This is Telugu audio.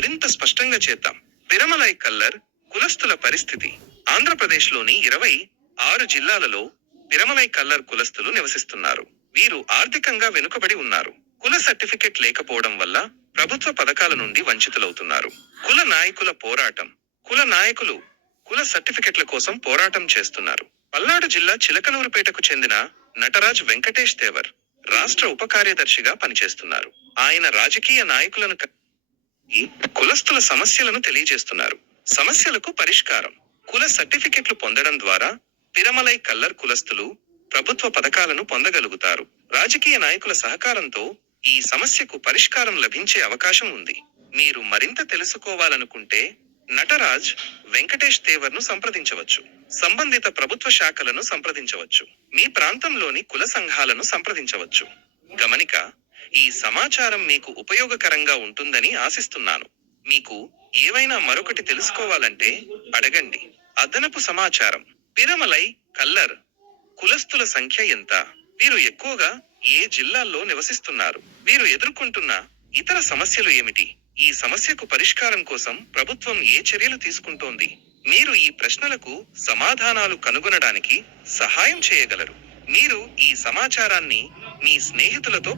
మరింత స్పష్టంగా చేద్దాం. పిరమలై కల్లర్ కులస్తుల పరిస్థితి. ఆంధ్రప్రదేశ్లోని 26 జిల్లాలలో పిరమలై కల్లర్ కులస్తులు నివసిస్తున్నారు. వీరు ఆర్థికంగా వెనుకబడి ఉన్నారు. కుల సర్టిఫికెట్ లేకపోవడం వల్ల ప్రభుత్వ పథకాల నుండి వంచితులవుతున్నారు. కుల నాయకుల పోరాటం. కుల నాయకులు కుల సర్టిఫికెట్ల కోసం పోరాటం చేస్తున్నారు. పల్నాడు జిల్లా చిలకలూరుపేటకు చెందిన నటరాజ్ వెంకటేష్ దేవర్ రాష్ట్ర ఉప కార్యదర్శిగా పనిచేస్తున్నారు. ఆయన రాజకీయ నాయకులను ఈ కులస్తుల సమస్యలను తెలియజేస్తున్నారు. సమస్యలకు పరిష్కారం. కుల సర్టిఫికెట్లు పొందడం ద్వారా పిరమలై కల్లర్ కులస్తులు ప్రభుత్వ పథకాలను పొందగలుగుతారు. రాజకీయ నాయకుల సహకారంతో ఈ సమస్యకు పరిష్కారం లభించే అవకాశం ఉంది. మీరు మరింత తెలుసుకోవాలనుకుంటే నటరాజ్ వెంకటేష్ దేవర్ను సంప్రదించవచ్చు. సంబంధిత ప్రభుత్వ శాఖలను సంప్రదించవచ్చు. మీ ప్రాంతంలోని కుల సంఘాలను సంప్రదించవచ్చు. గమనిక, ఈ సమాచారం మీకు ఉపయోగకరంగా ఉంటుందని ఆశిస్తున్నాను. మీకు ఏవైనా మరొకటి తెలుసుకోవాలంటే అడగండి. అదనపు సమాచారం. పిరమలై కల్లర్ కులస్తుల సంఖ్య ఎంత? వీరు ఎక్కువగా ఏ జిల్లాల్లో నివసిస్తున్నారు? వీరు ఎదుర్కొంటున్న ఇతర సమస్యలు ఏమిటి? ఈ సమస్యకు పరిష్కారం కోసం ప్రభుత్వం ఏ చర్యలు తీసుకుంటోంది? మీరు ఈ ప్రశ్నలకు సమాధానాలు కనుగొనడానికి సహాయం చేయగలరు. మీరు ఈ సమాచారాన్ని మీ స్నేహితులతో